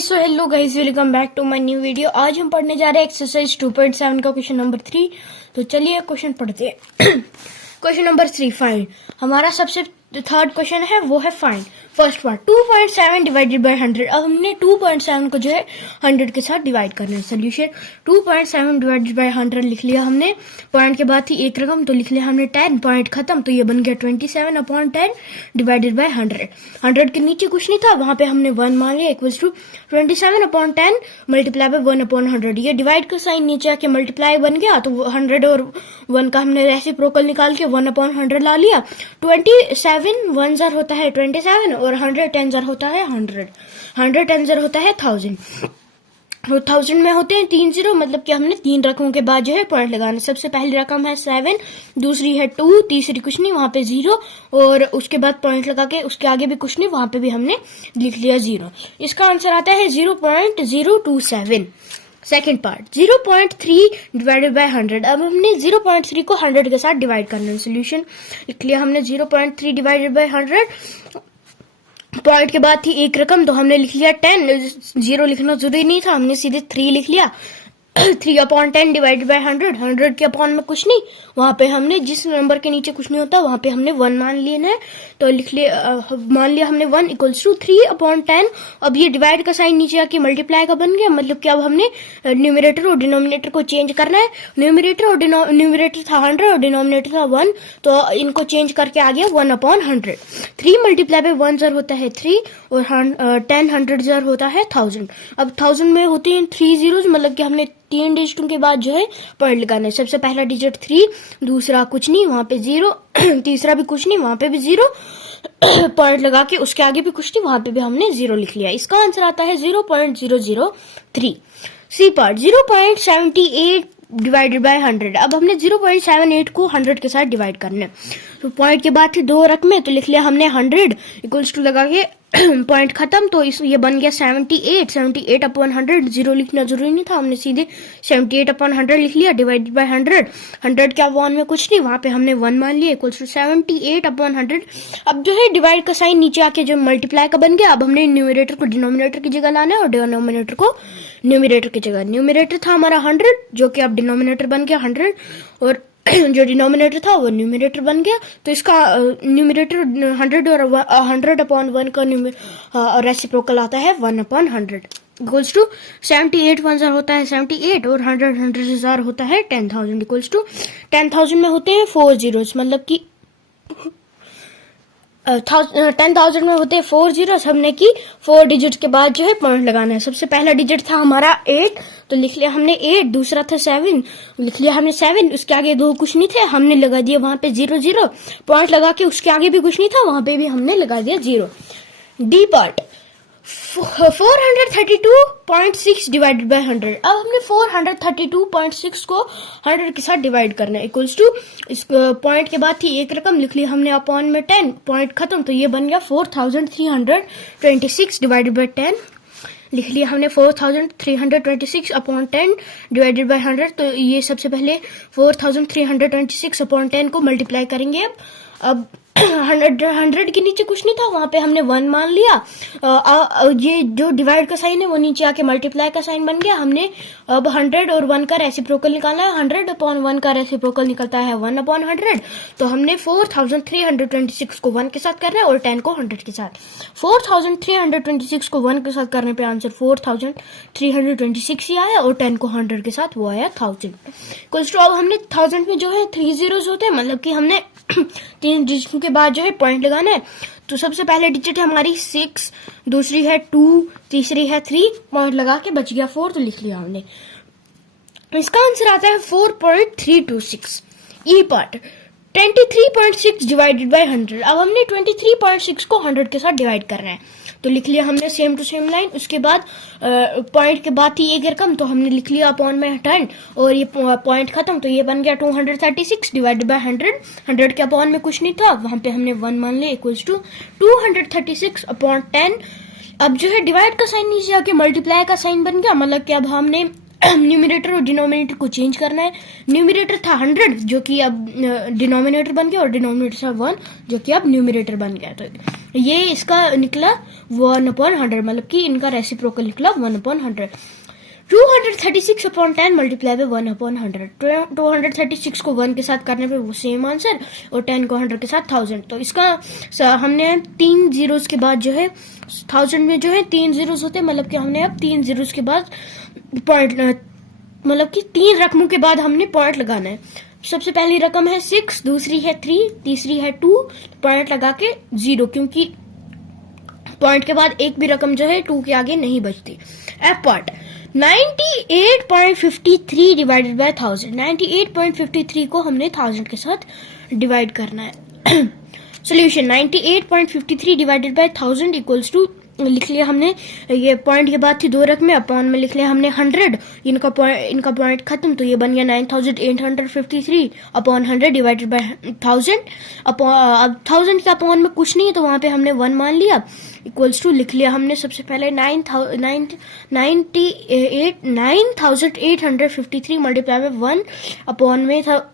So hello guys, welcome back to my new video. आज हम पढ़ने जा रहे हैं एक्सरसाइज 2.7 का क्वेश्चन नंबर 3। तो चलिए क्वेश्चन पढ़ते हैं। Question number 3 find. हमारा सबसे थर्ड क्वेश्चन है वो है find. First part 2.7 divided by 100। अब हमने 2.7 को जो है 100 के साथ डिवाइड करना है। सोल्यूशन 2.7 डिवाइडेड बाय 100 लिख लिया हमने। पॉइंट के बाद थी एक रकम तो लिख लिया हमने 10। पॉइंट खत्म तो ये बन गया 27/10 डिवाइडेड बाय 100। 100 के नीचे कुछ नहीं था, वहां पे हमने 1 मान लिया इक्वल्स टू 27/10 मल्टीप्लाई बाय 1/100। ये डिवाइड का साइन नीचे आके मल्टीप्लाई बन गया तो 100 और 1 का हमने रेसिप्रोकल निकाल के 1/100 ला लिया। 27 1 ज़र होता है 27 और 100 10 ज़र होता है 100। 100 10 ज़र होता है 1000। तो 1000 में होते हैं 3 0, मतलब कि हमने 3 रकमों के बाद जो है पॉइंट लगाना। सबसे पहली रकम है 7, दूसरी है 2, तीसरी कुछ नहीं, वहां पे 0 और उसके बाद पॉइंट लगा के उसके आगे भी कुछ नहीं, वहां पे भी हमने लिख लिया 0। इसका आंसर आता है 0.027। Second part 0.3 divided by 100। अब हमने 0.3 को 100 के साथ डिवाइड करना है। सोल्यूशन लिख लिया हमने 0.3 डिवाइडेड बाय 100। पॉइंट के बाद थी एक रकम तो हमने लिख लिया 10। 0 लिखना जरूरी नहीं था, हमने सीधे 3 लिख लिया। 3/10 डिवाइडेड बाय 100। 100 के अपॉन में कुछ नहीं, वहां पे हमने जिस नंबर के नीचे कुछ नहीं होता वहां पे हमने 1 मान लिया है। तो लिख लिया, मान लिया हमने 1 इक्वल्स टू 3/10। अब ये डिवाइड का साइन नीचे आके मल्टीप्लाई का बन गया, मतलब कि अब हमने न्यूमरेटर और डिनोमिनेटर को चेंज करना है। न्यूमरेटर था 100 और डिनोमिनेटर था 1, तो इनको चेंज करके आ गया 1/100। 3 मल्टीप्लाई बाय 1 ज़र होता है 3 और 10 100 ज़र होता है 1000। अब 1000 में होते हैं 3 zeros, मतलब कि हमने 3 डिजिटों के बाद जो है पॉइंट लगाना है। सबसे पहला डिजिट 3, दूसरा कुछ नहीं, वहां पे 0, तीसरा भी कुछ नहीं, वहां पे भी 0, पॉइंट लगा के उसके आगे भी कुछ नहीं, वहां पे भी हमने 0 लिख लिया। इसका आंसर आता है 0.003। C part 0.78 divided by 100। अब हमने 0.78 को 100 के साथ डिवाइड करना है। तो पॉइंट के बाद थी 2 रकमें तो लिख लिया हमने 100 इक्वल्स टू लगा के पॉइंट खत्म तो ये बन गया 78। 78/100। 0 लिखना जरूरी नहीं था, हमने सीधे 78/100 लिख लिया डिवाइडेड बाय 100। 100 के अपॉन में कुछ नहीं, वहां पे हमने 1 मान लिया इक्वल्स टू 78/100। अब जो है डिवाइड का साइन नीचे आके जो मल्टीप्लाई का बन गया, अब हमने न्यूमरेटर को डिनोमिनेटर की जगह लाना है और डिनोमिनेटर को न्यूमरेटर की जगह। न्यूमरेटर था हमारा 100 जो कि अब डिनोमिनेटर बन गया 100 और जो डिनोमिनेटर था वो न्यूमरेटर बन गया। तो इसका न्यूमरेटर 100 और 100/1 का रेसिप्रोकल आता है 1/100 इक्वल्स टू 78 1 ज़र होता है 78 और 100 ज़र होता है 10,000 इक्वल्स टू 10,000 में होते हैं 4 zeros, मतलब कि 10,000 में होते हैं 4 zeros। हमने की 4 डिजिट के बाद जो है पॉइंट लगाना है। सबसे पहला डिजिट था हमारा 8 तो लिख लिया हमने 8, दूसरा था 7 लिख लिया हमने 7, उसके आगे 2 कुछ नहीं थे, हमने लगा दिया वहां पे 0 0, पॉइंट लगा के उसके आगे भी कुछ नहीं था, वहां पे भी हमने लगा दिया 0। D part 432.6 divided by 100। अब हमने 432.6 को 100 के साथ डिवाइड करना है इक्वल्स टू इस पॉइंट के बाद थी एक रकम लिख ली हमने अपॉन में 10, पॉइंट खत्म तो ये बन गया 4326 डिवाइडेड बाय 10 लिख लिया हमने 4326/10 डिवाइडेड बाय 100। तो ये सबसे पहले 4326/10 को मल्टीप्लाई करेंगे। अब 100 के नीचे कुछ नहीं था, वहां पे हमने 1 मान लिया। ये जो डिवाइड का साइन है वो नीचे आके मल्टीप्लाई का साइन बन गया। हमने अब 100 और 1 का रेसिप्रोकल निकालना है। 100/1 का रेसिप्रोकल निकलता है 1/100। तो हमने 4326 को 1 के साथ करना है और 10 को 100 के साथ। 4326 को 1 के साथ करने पे आंसर 4326 ही आया और 10 को 100 के साथ वो आया 1000। कुछ अब हमने 1000 में जो है 3 zeros होते हैं, मतलब कि हमने 3 डिजिट के बाद जो है पॉइंट लगाना है। तो सबसे पहले डिजिट है हमारी 6, दूसरी है 2, तीसरी है 3, पॉइंट लगा के बच गया 4 तो लिख लिया हमने। इसका आंसर आता है 4.326। ई पार्ट 23.6 डिवाइडेड बाय 100। अब हमने 23.6 को 100 के साथ डिवाइड करना है तो लिख लिया हमने सेम टू सेम लाइन। उसके बाद पॉइंट के बाद थी एक रकम तो हमने लिख लिया अपॉन में 10 और ये पॉइंट खत्म तो ये बन गया 236 डिवाइडेड बाय 100। 100 के अपॉन में कुछ नहीं था, वहां पे हमने 1 मान लिया इक्वल्स टू 236/10। अब जो है डिवाइड का साइन नीचे आके मल्टीप्लाई का साइन बन गया, मतलब कि अब हमने न्यूमरेटर और डिनोमिनेटर को चेंज करना है। न्यूमरेटर था 100 जो कि अब डिनोमिनेटर बन गया और डिनोमिनेटर था 1 जो कि अब न्यूमरेटर बन गया। तो ये इसका निकला 1/100, मतलब कि इनका रेसिप्रोकल निकला 1/100। 236 अपॉन 10 मल्टीप्लाई बाय 1/100। 236 को 1 के साथ करने पे वो सेम आंसर, और 10 को 100 के साथ 1000। तो इसका हमने 3 जीरोस के बाद जो है 1000 में जो है 3 जीरोस होते हैं, मतलब कि हमने अब 3 जीरोस के बाद पॉइंट, मतलब कि 3 रकमों के बाद हमने पॉइंट लगाना है। सबसे पहली रकम है 6, दूसरी है 3, तीसरी है 2, पॉइंट लगा के 0, क्योंकि पॉइंट के बाद एक भी रकम जो है 2 के आगे नहीं बचती। F part 98.53 divided by 1000। 98.53 को हमने 1000 के साथ डिवाइड करना है। Solution 98.53 divided by 1000 equals to, लिख लिया हमने, ये पॉइंट के बाद थी 2 रकमें, अपॉन में लिख लिया हमने 100, इनका पॉइंट खत्म, तो ये बन गया 9853 अपॉन 100 डिवाइडेड बाय 1000। अब 1000 के अपॉन में कुछ नहीं है, तो वहां पे हमने 1 मान लिया, इक्वल्स टू लिख लिया हमने सबसे पहले 9853 मल्टीप्लाई बाय 1 अपॉन में था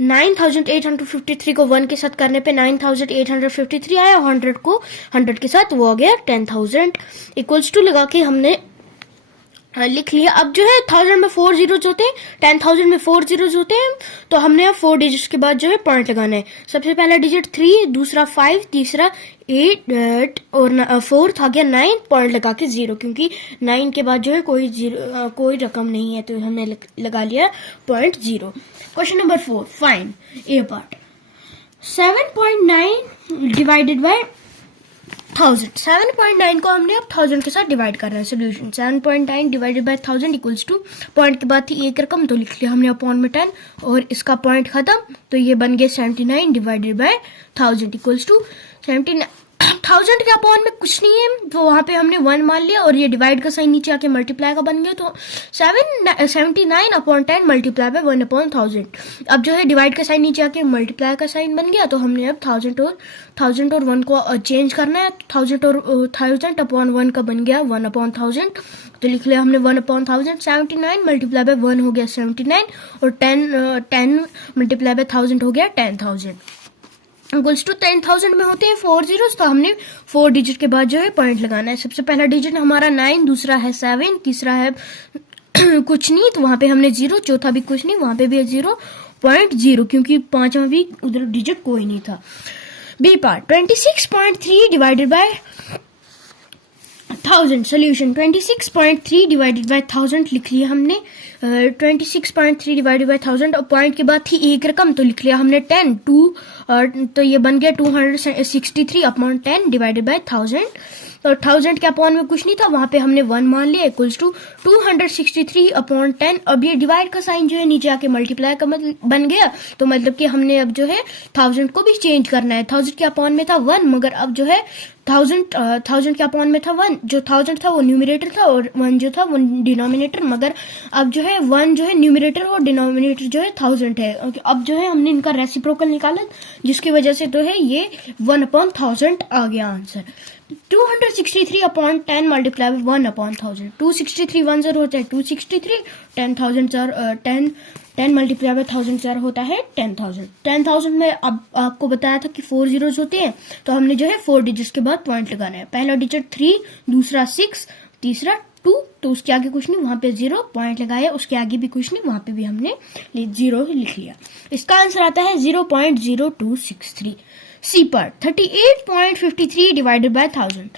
9853 को 1 के साथ करने पे 9853 आया, 100 को 100 के साथ वो आ गया 10,000, इक्वल्स टू लगा के हमने लिख लिया। अब जो है 1000 में 4 जीरोज होते हैं, 10,000 में 4 जीरोज होते हैं, तो हमने अब 4 डिजिट्स के बाद जो है पॉइंट लगाना है। सबसे पहला डिजिट 3, दूसरा 5, तीसरा 8 और 4 आ गया 9, पॉइंट लगा के 0, क्योंकि 9 के बाद जो है कोई रकम नहीं है, तो हमने लगा लिया point 0। Question number 4, find A part. 7.9 divided by 1000। 7.9 को हमने अब 1000 के साथ डिवाइड कर रहे हैं। Solution 7.9 divided by 1000 equals to, point के बाद थी एक रकम, तो लिख लिया हमने अपॉन में 10, और इसका पॉइंट खत्म, तो ये बन गया 79 डिवाइडेड बाय 1000 इक्वल्स टू 79। 1000 के अपॉन में कुछ नहीं है, तो वहां पे हमने 1 मान लिया, और ये डिवाइड का साइन नीचे आके मल्टीप्लाई का बन गया, तो 79 अपॉन 10 मल्टीप्लाई बाय 1/1000। अब जो है डिवाइड का साइन नीचे आके मल्टीप्लाई का साइन बन गया, तो हमने अब 1000 और 1 को चेंज करना है। 1000 अपॉन 1 का बन गया 1/1000, तो लिख लिया हमने 1/1000। 79 मल्टीप्लाई बाय 1 हो गया 79, और 10 मल्टीप्लाई बाय 1000 हो गया 10,000, इक्वल्स टू 10,000 में होते हैं 4 जीरोस, तो हमने 4 डिजिट के बाद जो है पॉइंट लगाना है। सबसे पहला डिजिट हमारा 9, दूसरा है 7, तीसरा है कुछ नहीं, तो वहां पे हमने 0, चौथा भी कुछ नहीं, वहां पे भी है 0.0, क्योंकि पांचवा भी उधर डिजिट कोई नहीं था। B part 26.3 divided by 1000। Solution 26.3 divided by 1000 लिख लिया हमने। 26.3 डिवाइडेड बाय 1000, और पॉइंट के बाद थी एक रकम, तो लिख लिया हमने 10, 2, तो ये बन गया 263 अपॉन 10 डिवाइडेड बाय 1000। तो 1000 के अपॉन में कुछ नहीं था, वहां पे हमने 1 मान लिया, इक्वल्स टू 263 अपॉन 10। अब ये डिवाइड का साइन जो है नीचे आके मल्टीप्लाई का बन गया, तो मतलब कि हमने अब जो है 1000 को भी चेंज करना है। 1000 के अपॉन में था 1, मगर अब जो है 1000 के अपॉन में था 1, जो 1000 था वो न्यूमरेटर था, और 1 जो था वो डिनोमिनेटर, मगर अब जो है 1 जो है न्यूमरेटर और डिनोमिनेटर जो है 1000 है। अब जो है हमने इनका रेसिप्रोकल निकाला, जिसकी वजह से तो है ये 1/1000 आ गया आंसर। 263 upon 10 multiply 1/1000। 263 1 0 होता है 263, 10 मल्टीप्लाई बाय 1000 होता है 10,000। 10,000 में अब आपको बताया था कि 4 जीरोज होते हैं, तो हमने जो है 4 डिजिट्स के बाद पॉइंट लगाना है। पहला डिजिट 3, दूसरा 6, तीसरा 2, तो उसके आगे कुछ नहीं, वहां पे 0 पॉइंट लगाया, उसके आगे भी कुछ नहीं, वहां पे भी हमने 0 लिख लिया। इसका आंसर आता है 0.0263। C part 38.53 divided by 1000।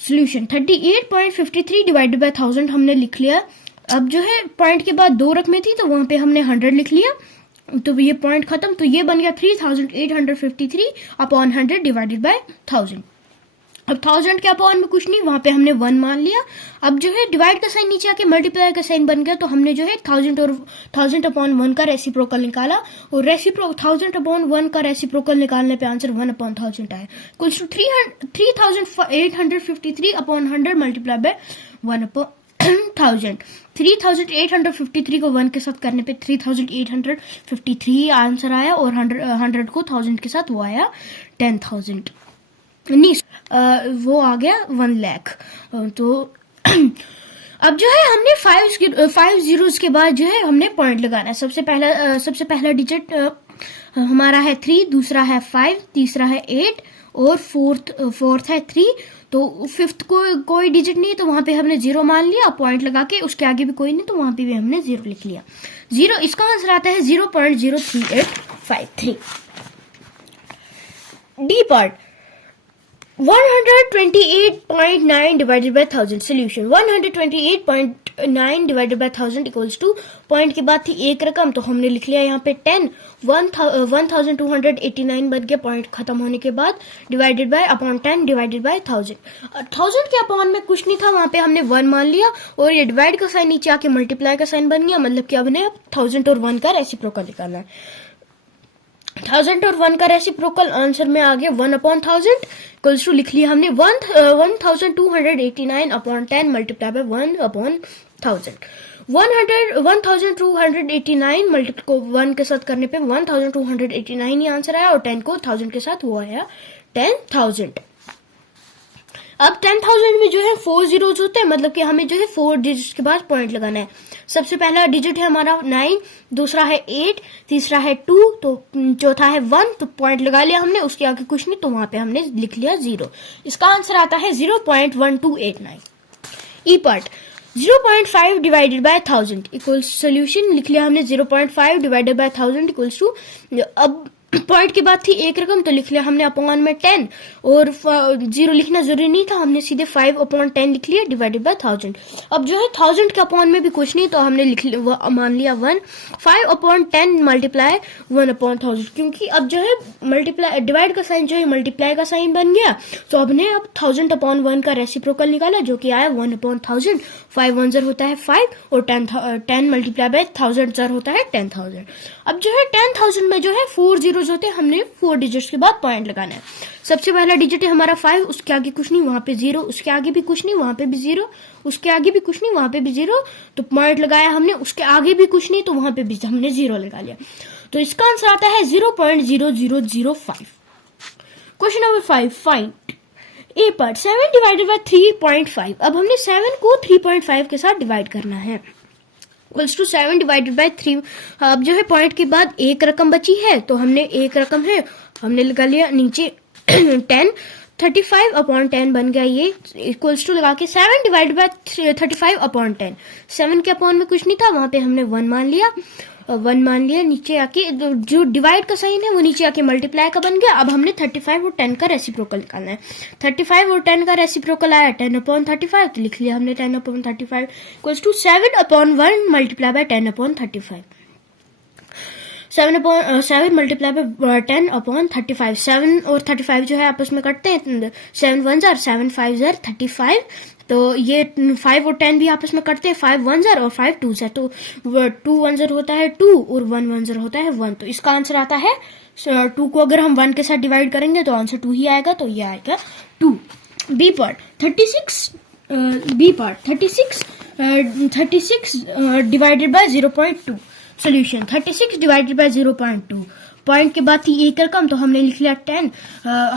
Solution 38.53 divided by 1000 हमने लिख लिया। अब जो है पॉइंट के बाद 2 रकमें थी, तो वहां पे हमने 100 लिख लिया, तो ये पॉइंट खत्म, तो ये बन गया 3853 अपॉन 100 डिवाइडेड बाय 1000। अब 1000 के अपॉन में कुछ नहीं, वहां पे हमने 1 मान लिया। अब जो है डिवाइड का साइन नीचे आके मल्टीप्लाई का साइन बन गया, तो हमने जो है 1000 और 1000 अपॉन 1 का रेसिप्रोकल निकाला, और 1000 अपॉन 1 का रेसिप्रोकल निकालने पे आंसर 1/1000 आया, equals to 3853 upon 100 multiply by 1/1000। 3853 को 1 के साथ करने पे 3853 आंसर आया, और 100 को 1000 के साथ वो आया 10,000, नहीं वो आ गया 1 लाख। तो अब जो है हमने 5 जीरोस के बाद जो है हमने पॉइंट लगाना है। सबसे पहला डिजिट हमारा है 3, दूसरा है 5, तीसरा है 8 और फोर्थ है 3। तो फिफ्थ को कोई डिजिट नहीं, तो वहां पे हमने 0 मान लिया पॉइंट लगा के, उसके आगे भी कोई नहीं तो वहां पे भी हमने 0 लिख लिया। 0, इसका आंसर आता है 0.03853। D part, 128.9 divided by 1000 solution. 128.9 divided by 1000 equals to, point के बाद थी एक रकम तो हमने लिख लिया यहाँ पे 10। 1289 बन गया पॉइंट खत्म होने के बाद, divided by upon 10 divided by 1000। 1000 के अपॉन में कुछ नहीं था, वहां पे हमने 1 मान लिया और ये डिवाइड का साइन नीचे आके मल्टीप्लाई का साइन बन गया, मतलब कि अब 1000 और 1 का रेसिप्रोकल निकालना है। 1000 और 1 का रेसिप्रोकल आंसर में आ गया 1/1000 इक्वल्स टू, लिख लिया हमने 1289 अपॉन 10 मल्टीप्लाई बाय 1/1000। 1289 मल्टीप्लाई को 1 के साथ करने पे 1289 ही आंसर आया और 10 को 1000 के साथ वो आया 10,000। अब 10,000 में जो है 4 जीरोज होते हैं, मतलब कि हमें जो है 4 डिजिट के बाद पॉइंट लगाना है। सबसे पहला डिजिट है हमारा 9, दूसरा है 8, तीसरा है 2, तो चौथा है 1, तो पॉइंट लगा लिया हमने, उसके आगे कुछ नहीं तो वहां पे हमने लिख लिया 0। इसका आंसर आता है 0.1289। E part, 0.5 divided by 1000 equals, solution लिख लिया हमने 0.5 डिवाइडेड बाय 1000 इक्वल्स टू, अब पॉइंट के बाद थी एक रकम तो लिख लिया हमने अपॉन में 10 और 0 लिखना जरूरी नहीं था, हमने सीधे 5/10 लिख लिया डिवाइडेड बाय 1000। अब जो है 1000 के अपॉन में भी कुछ नहीं तो हमने मान लिया 1। 5/10 मल्टीप्लाई 1/1000, क्योंकि अब जो है मल्टीप्लाई डिवाइड का साइन जो है मल्टीप्लाई का साइन बन गया, तो हमने अब 1000/1 का रेसिप्रोकल निकाला जो कि आया 1/1000। 5 1 ज़र होता है 5 और 10 मल्टीप्लाई बाय 1000 ज़र होता है 10,000। अब जो है 10,000 में जो है 4 जीरोज होते हैं, हमने 4 डिजिट्स के बाद पॉइंट लगाना है। सबसे पहला डिजिट है हमारा 5, उसके आगे कुछ नहीं वहां पे 0, उसके आगे भी कुछ नहीं वहां पे भी 0, उसके आगे भी कुछ नहीं वहां पे भी 0, तो पॉइंट लगाया हमने, उसके आगे भी कुछ नहीं तो वहां पे भी हमने 0 लगा लिया। तो इसका आंसर आता है 0.0005। Question number 5, find A part, 7 divided by 3.5। अब हमने 7 को 3.5 के साथ डिवाइड करना है, इक्वल्स टू 7 डिवाइडेड बाय 3। अब जो है पॉइंट के बाद एक रकम बची है तो हमने एक रकम है हमने लगा लिया नीचे 10। 35/10 बन गया ये, इक्वल्स टू लगा के 7 डिवाइडेड बाय 35/10। 7 के अपॉन में कुछ नहीं था, वहां पे हमने 1 मान लिया, 1 मान लिया, नीचे आके जो डिवाइड का साइन है वो नीचे आके मल्टीप्लाई का बन गया। अब हमने 35 और 10 का रेसिप्रोकल निकालना है। 35 और 10 का रेसिप्रोकल आया 10/35, तो लिख लिया हमने 10/35 equals to 7/1 multiply by 10/35। 7 multiply by 10/35। 7 और 35 जो है आपस में कटते हैं, 7 1 ज़र 7 5 ज़र 35, तो ये 5 और 10 भी आपस में कटते हैं, 5 1 ज़र और 5 2 ज़र, तो 2 1 ज़र होता है 2 और 1 1 ज़र होता है 1। तो इसका आंसर आता है 2 को अगर हम 1 के साथ डिवाइड करेंगे तो आंसर 2 ही आएगा, तो ये आएगा 2। B part 36 divided by 0.2। Solution 36 divided by 0.2, point के बाद थी एक रकम तो हमने लिख लिया 10।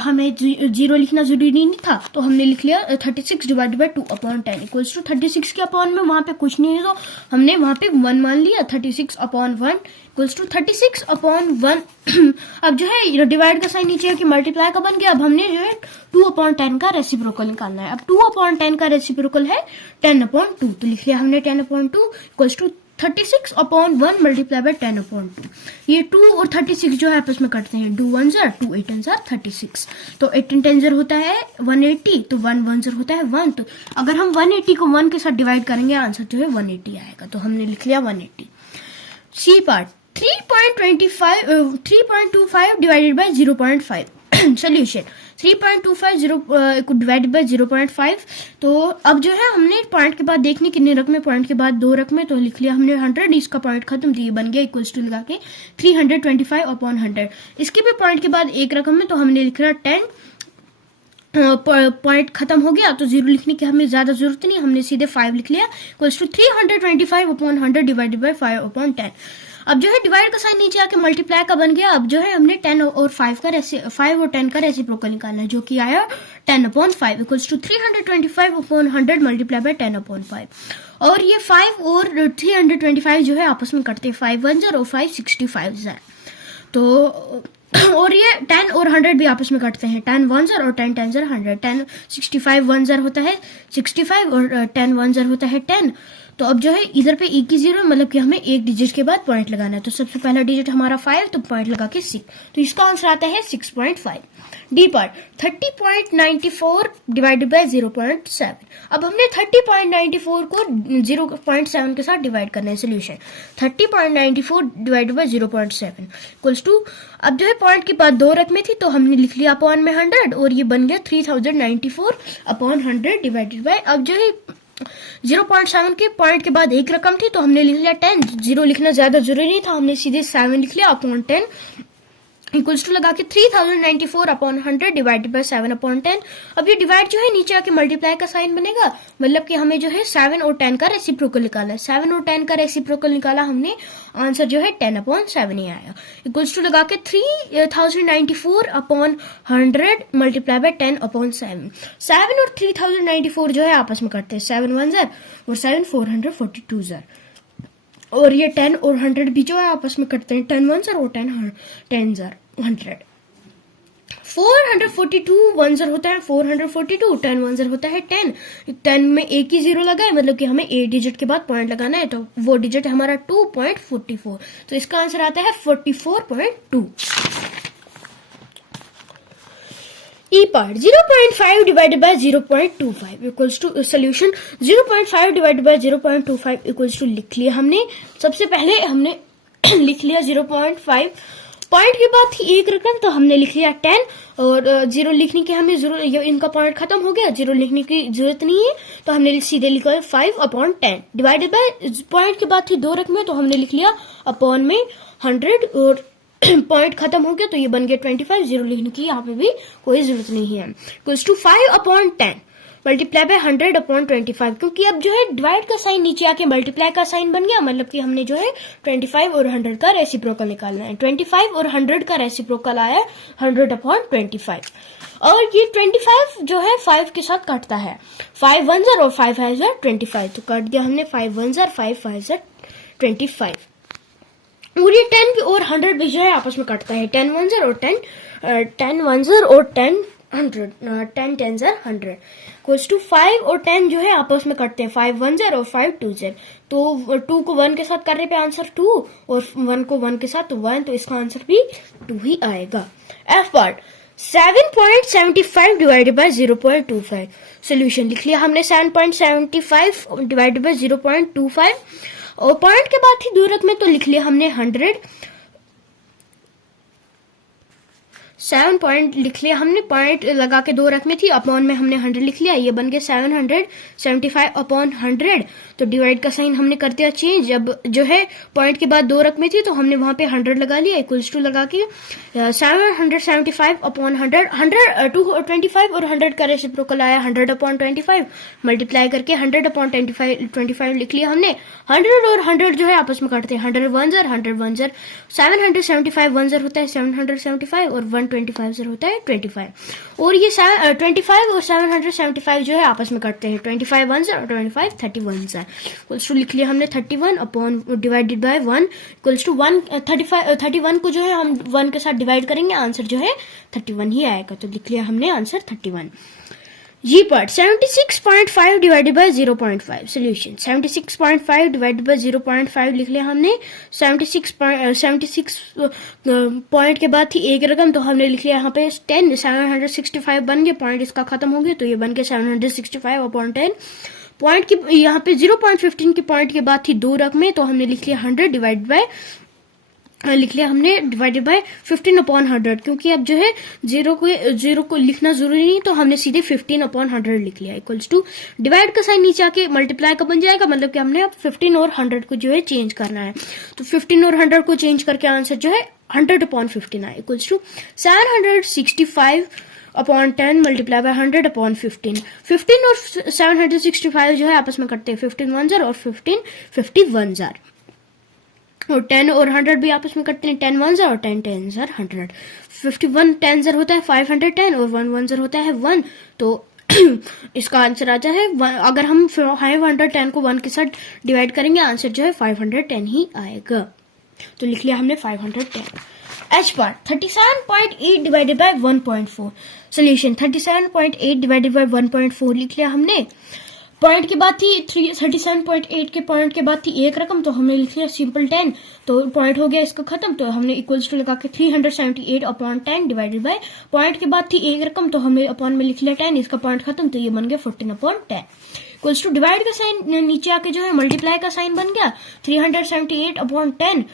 हमें 0 लिखना जरूरी नहीं था तो हमने लिख लिया 36 डिवाइडेड बाय 2/10 इक्वल्स टू 36 के अपॉन में वहां पे कुछ नहीं है तो हमने वहां पे 1 मान लिया। 36/1 इक्वल्स टू 36/1। अब जो है डिवाइड का साइन नीचे है कि मल्टीप्लाई का बन गया। अब हमने जो है 2/10 का रेसिप्रोकल निकालना है। अब 2/10 का रेसिप्रोकल है 10/2, तो लिख लिया हमने 10/2 इक्वल्स टू 36/1 मल्टीप्लाई बाय 10/2। ये 2 और 36 जो है आपस में कटते हैं, 2 1 ज़र 2 8 ज़र 36, तो 8 10 ज़र होता है 180, तो 1 1 ज़र होता है 1। तो अगर हम 180 को 1 के साथ डिवाइड करेंगे आंसर जो है 180 आएगा, तो हमने लिख लिया 180। C part 3.25 divided by 0.5। Solution 3.25 divided by 0.5। तो अब जो है हमने पॉइंट के बाद देखने कितने रकमें, पॉइंट के बाद 2 रकमें, तो लिख लिया हमने 100, इसका पॉइंट खत्म, तो ये बन गया इक्वल्स टू लगा के 325/100। इसके भी पॉइंट के बाद एक रकम में तो हमने लिख रहा 10, पॉइंट खत्म हो गया तो 0 लिखने की हमें ज्यादा जरूरत नहीं, हमने सीधे 5 लिख लिया इक्वल्स टू 325/100 डिवाइडेड बाय 5/10। अब जो है डिवाइड का साइन नीचे आके मल्टीप्लाई का बन गया। अब जो है हमने 10 और 5 और 10 का रेसिप्रोकल निकालना है जो कि आया 10/5 इक्वल्स टू 325/100 मल्टीप्लाई बाय 10/5। और ये 5 और 325 जो है आपस में कटते हैं, 5 1 ज़र और 5 65 ज़र। तो और ये 10 और 100 भी आपस में कटते हैं, 10 1 ज़र और 10 10 ज़र 100, 10 65 1 ज़र होता है 65 और 10 1 ज़र होता है 10। तो अब जो है इधर पे एक ही जीरो, मतलब कि हमें एक डिजिट के बाद पॉइंट लगाना है। तो सबसे पहला डिजिट हमारा 5, तो पॉइंट लगा के 6, तो इसका आंसर आता है 6.5। D part 30.94 divided by 0.7। अब हमने 30.94 को 0.7 के साथ डिवाइड करना है। Solution 30.94 divided by 0.7 equals to, अब जो है पॉइंट के बाद दो रकमें थी तो हमने लिख लिया अपॉन में 100 और ये बन गया 3094 अपॉन 100 डिवाइडेड बाय, अब जो है 0.7 के पॉइंट के बाद एक रकम थी तो हमने लिख लिया 10, जीरो लिखना ज्यादा जरूरी नहीं था, हमने सीधे 7 लिख लिया अपॉन 10 इक्वल्स टू लगा के 3094 अपॉन 100 डिवाइडेड बाय 7 अपॉन 10। अब ये डिवाइड जो है नीचे आके मल्टीप्लाई का साइन बनेगा, मतलब कि हमें जो है 7 और 10 का रेसिप्रोकल निकालना है। 7 और 10 का रेसिप्रोकल निकाला हमने, आंसर जो है 10 अपॉन 7 ही आया। इक्वल्स टू लगा के 3094 अपॉन 100 मल्टीप्लाई बाय 10 अपॉन 7। 7 और 3094 जो है आपस में करते हैं, 7 1 ज़र और 7 442 ज़र, और ये 10 और 100 भी जो है आपस में करते हैं, 10 1 ज़र और 10 ज़र 100। 442 1 ज़र होता है 442, 10 1 ज़र होता है 10। 10 में एक ही जीरो लगा है, मतलब कि हमें एक डिजिट के बाद पॉइंट लगाना है, तो वो डिजिट हमारा 2.44, तो इसका आंसर आता है 44.2। E part 0.5 divided by 0.25 equals to, solution 0.5 divided by 0.25 equals to लिख लिया हमने। सबसे पहले हमने लिख लिया 0.5, पॉइंट के बाद थी एक रकम तो हमने लिख लिया 10, और जीरो लिखने की हमें जरूरत, इनका पॉइंट खत्म हो गया, जीरो लिखने की जरूरत नहीं है, तो हमने सीधे लिखा 5 अपॉन 10 डिवाइडेड बाय, पॉइंट के बाद थी दो रकमें तो हमने लिख लिया अपॉन में 100, और पॉइंट खत्म हो गया तो ये बन गया 25, जीरो लिखने की यहाँ पे भी कोई जरूरत नहीं है। Equals to 5 upon 10 multiply by 100 upon 25, क्योंकि अब जो है डिवाइड का साइन नीचे आके मल्टीप्लाई का साइन बन गया, मतलब कि हमने जो है 25 और 100 का रेसिप्रोकल निकालना है। 25 और 100 का रेसिप्रोकल आया 100 अपॉन 25, और ये 25 जो है 5 के साथ कटता है, 5 1 ज़र और 5 5 ज़र 25, तो कट दिया हमने 5 1 ज़र 5 5 ज़र 25। और ये 10 और 100 भी जो है आपस में कटता है, 10 1 ज़र और 10 1 ज़र और 10 100 10 10 ज़र 100 इक्वल्स टू 5 और 10 जो है आपस में कटते हैं, 5 1 ज़र और 5 2 ज़र, तो 2 को 1 के साथ करने पे आंसर 2 और 1 को 1 के साथ तो 1, तो इसका आंसर भी 2 ही आएगा। F part 7.75 divided by 0.25, solution लिख लिया हमने 7.75 डिवाइडेड बाय 0.25, और पॉइंट के बाद थी दो रकमें तो लिख लिया हमने 100, 7 पॉइंट लिख लिया हमने, पॉइंट लगा के दो रकमें थी, अपॉन में हमने 100 लिख लिया, ये बन गया 775 अपॉन 100, तो डिवाइड का साइन हमने कर दिया चेंज, जब जो है पॉइंट के बाद दो रकमें थी तो हमने वहां पे 100 लगा लिया, इक्वल्स टू लगा के 775 अपॉन 100 और 100 का रेसिप्रोकल आया 100 अपॉन 25, मल्टीप्लाई करके 100 अपॉन 25 लिख लिया हमने। 100 और 100 जो है आपस में काटते हैं, 100 1 ज़र 100 1 ज़र, 775 1 ज़र होता है 775 और 125 ज़र होता है 25, और ये 25 और 775 जो है आपस में काटते हैं, 25 1 ज़र और 25 31 ज़र, इक्वल्स टू लिख लिया हमने 31 upon divided by 1 equals to 31 को जो है हम 1 के साथ डिवाइड करेंगे, आंसर जो है 31 ही आएगा, तो लिख लिया हमने answer 31। G part 76.5 divided by 0.5, solution 76.5 divided by 0.5 लिख लिया हमने। 76 पॉइंट के बाद थी एक रकम तो हमने लिख लिया यहाँ पे 10, 765 बन गया, पॉइंट इसका खत्म हो गया तो ये बन गया 765 अपॉन 10, पॉइंट की यहाँ पे 0.15 के पॉइंट के बाद थी दो रकमें तो हमने लिख लिया 100 डिवाइड बाय, लिख लिया हमने डिवाइडेड बाय 15 अपॉन 100, क्योंकि अब जो है जीरो को लिखना जरूरी नहीं तो हमने सीधे 15 अपॉन 100 लिख लिया, इक्वल्स टू डिवाइड का साइन नीचे आके मल्टीप्लाई का बन जाएगा, मतलब कि हमने अब 15 और 100 को जो है चेंज करना है, तो 15 और 100 को चेंज करके आंसर जो है 100 अपॉन 15 आए, equals to 765 upon 10 multiply by 100 upon 15 और 765 जो है आपस में करते हैं 15 1 ज़र और 15 51 ज़र, और 10 और 100 भी आपस में करते हैं 10 1 ज़र और 10 10 ज़र 100, 51 10 ज़र होता है 510 और 1 1 ज़र होता है 1, तो इसका आंसर आता है अगर हम 510 को 1 के साथ डिवाइड करेंगे आंसर जो है 510 ही आएगा, तो लिख लिया हमने 510। H part 37.8 divided by 1.4। Solution 37.8 divided by 1.4 लिख लिया हमने। पॉइंट के बाद थी 37.8 के पॉइंट के बाद थी एक रकम, तो हमने लिख लिया सिंपल 10, तो पॉइंट हो गया इसका खत्म, तो हमने इक्वल्स टू लगा के 378/10 डिवाइडेड बाय पॉइंट के बाद थी एक रकम, तो हमने अपॉन में लिख लिया 10, इसका पॉइंट खत्म, तो ये बन गया 14/10। इक्वल्स टू डिवाइड का साइन नीचे आके जो है मल्टीप्लाई का साइन बन गया 378/10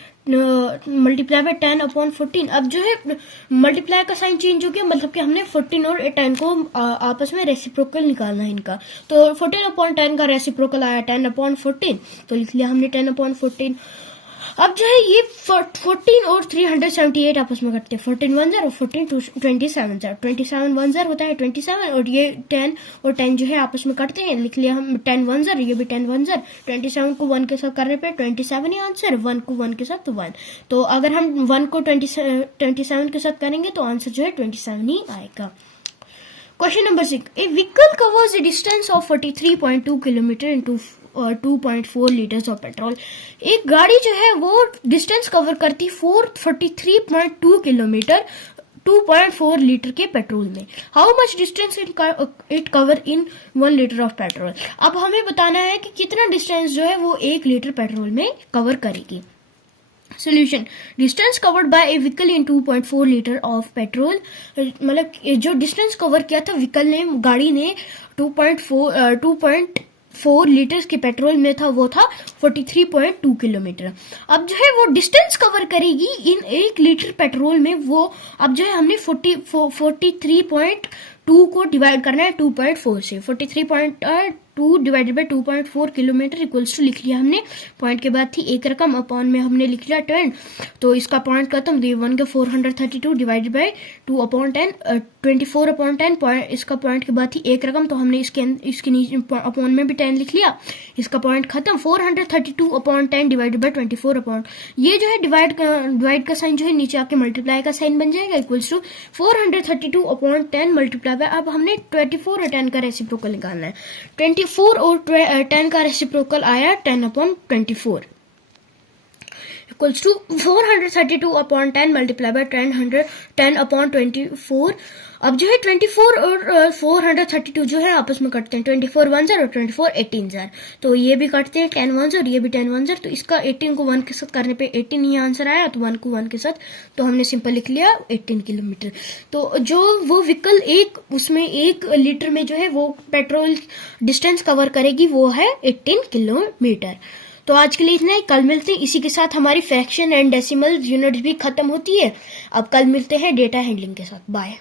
मल्टीप्लाई बाय 10/14। अब जो है मल्टीप्लाई का साइन चेंज हो गया, मतलब कि हमने 14 और 10 को आपस में रेसिप्रोकल निकालना है इनका, तो 14/10 का रेसिप्रोकल आया 10/14, तो लिख लिया हमने 10/14। अब जो है ये 14 और 378 आपस में कटते हैं, 14 1 0 14 27 0 27 1 0 होता है 27, और ये 10 और 10 जो है आपस में कटते हैं, लिख लिया हम 10 1 0, ये भी 10 1 0, 27 को 1 के साथ करने पे 27 ही आंसर, 1 को 1 के साथ तो 1, तो अगर हम 1 को 27 के साथ करेंगे तो आंसर जो है 27 ही आएगा। Question number 6, A vehicle covers the distance of 43.2 kilometre into 2.4 litres of petrol. एक गाड़ी जो है वो डिस्टेंस कवर करती 43.2 किलोमीटर 2.4 लीटर के पेट्रोल में। How much distance it cover in 1 litre of petrol. अब हमें बताना है कि कितना डिस्टेंस जो है वो 1 लीटर पेट्रोल में कवर करेगी। Solution, distance covered by A vehicle in 2.4 litre of petrol, मतलब जो डिस्टेंस कवर किया था व्हीकल ने, गाड़ी ने 2.4 लीटर्स के पेट्रोल में था, वो था 43.2 किलोमीटर। अब जो है वो डिस्टेंस कवर करेगी इन 1 लीटर पेट्रोल में, वो अब जो है हमने 43.2 को डिवाइड करना है 2.4 से, 43.2 divided by 2.4 kilometre equals to लिख लिया हमने, पॉइंट के बाद थी एक रकम, अपॉन में हमने लिख लिया 10, तो इसका पॉइंट खत्म, तो 1 का 432 डिवाइडेड बाय 2/10 24/10, इसका पॉइंट के बाद थी एक रकम, तो हमने इसके नीचे अपॉन में भी 10 लिख लिया, इसका पॉइंट खत्म, 432/10 डिवाइडेड बाय 24 ये जो है डिवाइड का साइन जो है नीचे आके मल्टीप्लाई का साइन बन जाएगा, इक्वल्स टू 432/10 मल्टीप्लाई बाय, अब हमने 24 और 10 का रेसिप्रोकल निकालना है, 24 और 10 का रेसिप्रोकल आया 10/24 इक्वल्स टू 432/10 मल्टीप्लाई बाय 10/24। अब जो है 24 और 432 जो है आपस में कटते हैं, 24 1 0 24 18 0, तो ये भी कटते हैं 10 1 0, ये भी 10 1 0, तो इसका 18 को 1 के साथ करने पे 18 ही आंसर आया, तो 1 को 1 के साथ, तो हमने सिंपल लिख लिया 18 किलोमीटर। तो जो वो व्हीकल उसमें 1 लीटर में जो है वो पेट्रोल डिस्टेंस कवर करेगी वो है 18 किलोमीटर। तो आज के लिए इतना ही, कल मिलते हैं, इसी के साथ हमारी फ्रैक्शन एंड डेसिमल यूनिट भी खत्म होती है। अब कल मिलते हैं डेटा हैंडलिंग के साथ, बाय।